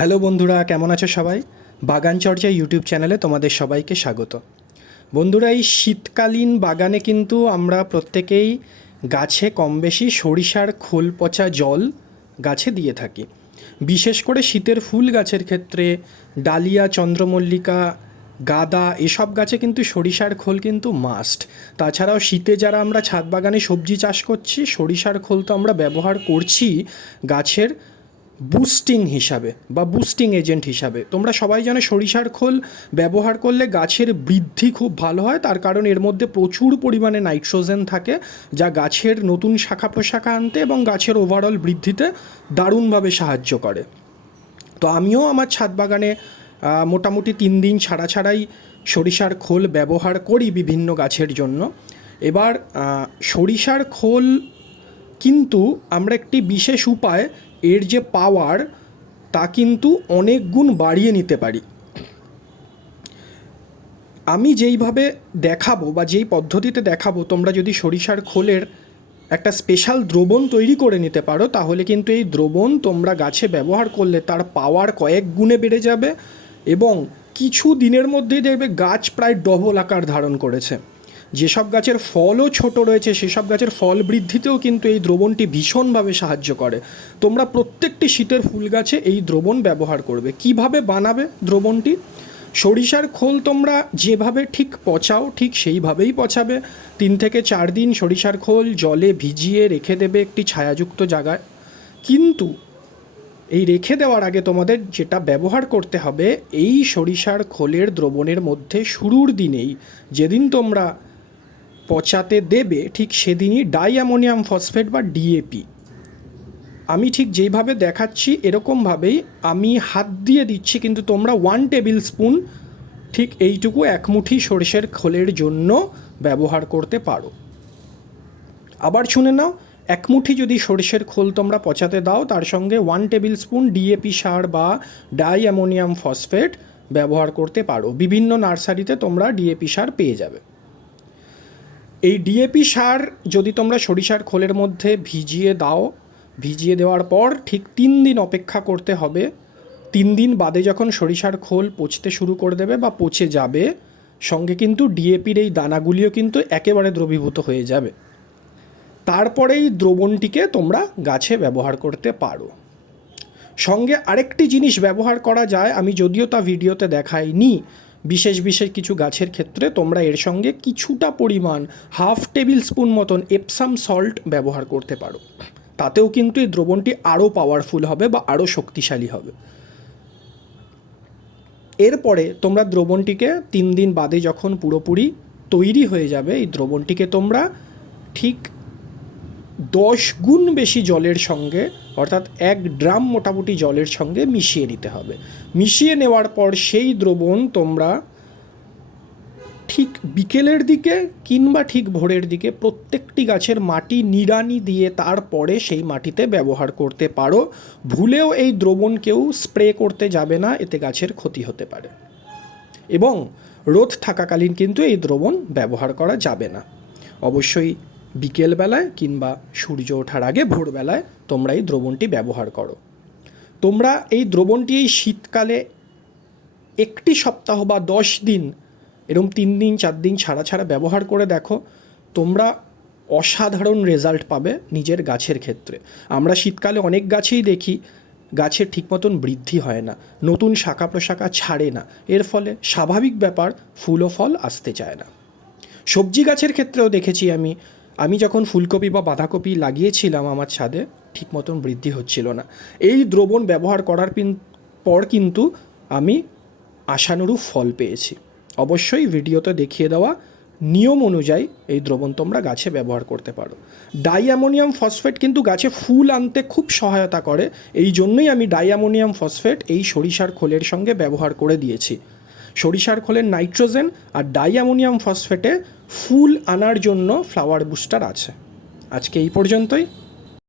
Hello বন্ধুরা, কেমন আছো সবাই? বাগান চর্চা ইউটিউব চ্যানেলে তোমাদের সবাইকে স্বাগত। বন্ধুরা, এই শীতকালীন বাগানে কিন্তু আমরা প্রত্যেকেই গাছে কম বেশি সরিষার খোল পচা জল গাছে দিয়ে থাকি। বিশেষ করে শীতের ফুল গাছের ক্ষেত্রে ডালিয়া, চন্দ্রমল্লিকা, গাঁদা এসব গাছে কিন্তু সরিষার খোল কিন্তু মাস্ট। তাছাড়াও শীতে যারা আমরা ছাদ বাগানে সবজি চাষ করছি, সরিষার খোল তো আমরা ব্যবহার করছি গাছের বুস্টিং হিসাবে বা বুস্টিং এজেন্ট হিসাবে। তোমরা সবাই জানো সরিষার খোল ব্যবহার করলে গাছের বৃদ্ধি খুব ভালো হয়, তার কারণ এর মধ্যে প্রচুর পরিমাণে নাইট্রোজেন থাকে, যা গাছের নতুন শাখা প্রশাখা আনতে এবং গাছের ওভারঅল বৃদ্ধিতে দারুণভাবে সাহায্য করে। তো আমিও আমার ছাদ বাগানে মোটামুটি 3 দিন ছাড়াই সরিষার খোল ব্যবহার করি বিভিন্ন গাছের জন্য। এবার সরিষার খোল কিন্তু আমরা একটি বিশেষ উপায়, এর যে পাওয়ার তা কিন্তু অনেক গুণ বাড়িয়ে নিতে পারি। আমি যেইভাবে দেখাবো বা যেই পদ্ধতিতে দেখাবো, তোমরা যদি সরিষার খোলের একটা স্পেশাল দ্রবণ তৈরি করে নিতে পারো, তাহলে কিন্তু এই দ্রবণ তোমরা গাছে ব্যবহার করলে তার পাওয়ার কয়েক গুণে বেড়ে যাবে এবং কিছু দিনের মধ্যেই দেখবে গাছ প্রায় ডবল আকার ধারণ করেছে। যেসব গাছের ফলও ছোট রয়েছে সেসব গাছের ফল বৃদ্ধিতেও কিন্তু এই দ্রবণটি ভীষণভাবে সাহায্য করে। তোমরা প্রত্যেকটি শীতের ফুল গাছে এই দ্রবণ ব্যবহার করবে। কিভাবে বানাবে দ্রবণটি? সরিষার খোল তোমরা যেভাবে ঠিক পচাও ঠিক সেইভাবেই পচাবে। 3 থেকে 4 দিন সরিষার খোল জলে ভিজিয়ে রেখে দেবে একটি ছায়াযুক্ত জায়গায়। কিন্তু এই রেখে দেওয়ার আগে তোমাদের যেটা ব্যবহার করতে হবে, এই সরিষার খোলের দ্রবণের মধ্যে শুরুর দিনেই, যেদিন তোমরা পচাতে দেবে ঠিক সেদিনই ডাই অ্যামোনিয়াম ফসফেট বা ডিএপি, আমি ঠিক যেইভাবে দেখাচ্ছি এরকমভাবেই আমি হাত দিয়ে দিচ্ছি, কিন্তু তোমরা 1 টেবিল স্পুন ঠিক এইটুকু 1 মুঠি সরিষার খোলের জন্য ব্যবহার করতে পারো। আবার শুনে নাও, 1 মুঠি যদি সরিষার খোল তোমরা পচাতে দাও, তার সঙ্গে 1 টেবিল স্পুন ডিএপি সার বা ডাই অ্যামোনিয়াম ফসফেট ব্যবহার করতে পারো। বিভিন্ন নার্সারিতে তোমরা ডিএপি সার পেয়ে যাবে। এই ডিএপি সার যদি তোমরা সরিষার খোলের মধ্যে ভিজিয়ে দাও, ভিজিয়ে দেওয়ার পর ঠিক 3 দিন অপেক্ষা করতে হবে। 3 দিন বাদে যখন সরিষার খোল পচতে শুরু করে দেবে বা পচে যাবে, সঙ্গে কিন্তু ডিএপির এই দানাগুলিও কিন্তু একেবারে দ্রবীভূত হয়ে যাবে। তারপরেই দ্রবণটিকে তোমরা গাছে ব্যবহার করতে পারো। সঙ্গে আরেকটি জিনিস ব্যবহার করা যায়, আমি যদিও তা ভিডিওতে দেখাইনি। বিশেষ কিছু গাছের ক্ষেত্রে তোমরা এর সঙ্গে কিছুটা পরিমাণ 1/2 টেবিল স্পুন মতন এপসাম সল্ট ব্যবহার করতে পারো। তাতেও কিন্তু এই দ্রবণটি আরও পাওয়ারফুল হবে বা আরও শক্তিশালী হবে। এরপরে তোমরা দ্রবণটিকে 3 দিন বাদে যখন পুরোপুরি তৈরি হয়ে যাবে, এই দ্রবণটিকে তোমরা ঠিক 10 গুণ বেশি জলের সঙ্গে, অর্থাৎ 1 ড্রাম মোটামুটি জলের সঙ্গে মিশিয়ে নিতে হবে। মিশিয়ে নেওয়ার পর সেই দ্রবণ তোমরা ঠিক বিকেলের দিকে কিংবা ঠিক ভোরের দিকে প্রত্যেকটি গাছের মাটি নিড়ানি দিয়ে তারপরে সেই মাটিতে ব্যবহার করতে পারো। ভুলেও এই দ্রবণ কেউ স্প্রে করতে যাবে না, এতে গাছের ক্ষতি হতে পারে। এবং রোদ থাকাকালীন কিন্তু এই দ্রবণ ব্যবহার করা যাবে না। অবশ্যই বিকেলবেলায় কিংবা সূর্য ওঠার আগে ভোরবেলায় তোমরা এই দ্রবণটি ব্যবহার করো। তোমরা এই দ্রবণটি এই শীতকালে একটি সপ্তাহ বা 10 দিন এরকম 3 দিন 4 দিন ছাড়া ব্যবহার করে দেখো, তোমরা অসাধারণ রেজাল্ট পাবে নিজের গাছের ক্ষেত্রে। আমরা শীতকালে অনেক গাছেই দেখি গাছের ঠিক মতন বৃদ্ধি হয় না, নতুন শাখা প্রশাখা ছাড়ে না, এর ফলে স্বাভাবিক ব্যাপার ফুল ও ফল আসতে চায় না। সবজি গাছের ক্ষেত্রেও দেখেছি আমি যখন ফুলকপি বা বাঁধাকপি লাগিয়েছিলাম আমার ছাদে, ঠিক মতন বৃদ্ধি হচ্ছিল না। এই দ্রবণ ব্যবহার করার পর কিন্তু আমি আশানুরূপ ফল পেয়েছি। অবশ্যই ভিডিওতে দেখিয়ে দেওয়া নিয়ম অনুযায়ী এই দ্রবণ তোমরা গাছে ব্যবহার করতে পারো। ডাই অ্যামোনিয়াম ফসফেট কিন্তু গাছে ফুল আনতে খুব সহায়তা করে, এই জন্যই আমি ডাই অ্যামোনিয়াম ফসফেট এই সরিষার খোলের সঙ্গে ব্যবহার করে দিয়েছি। সরিষার খোলের নাইট্রোজেন আর ডাই অ্যামোনিয়াম ফসফেটে ফুল আনার জন্য ফ্লাওয়ার বুস্টার আছে। আজকে এই পর্যন্তই।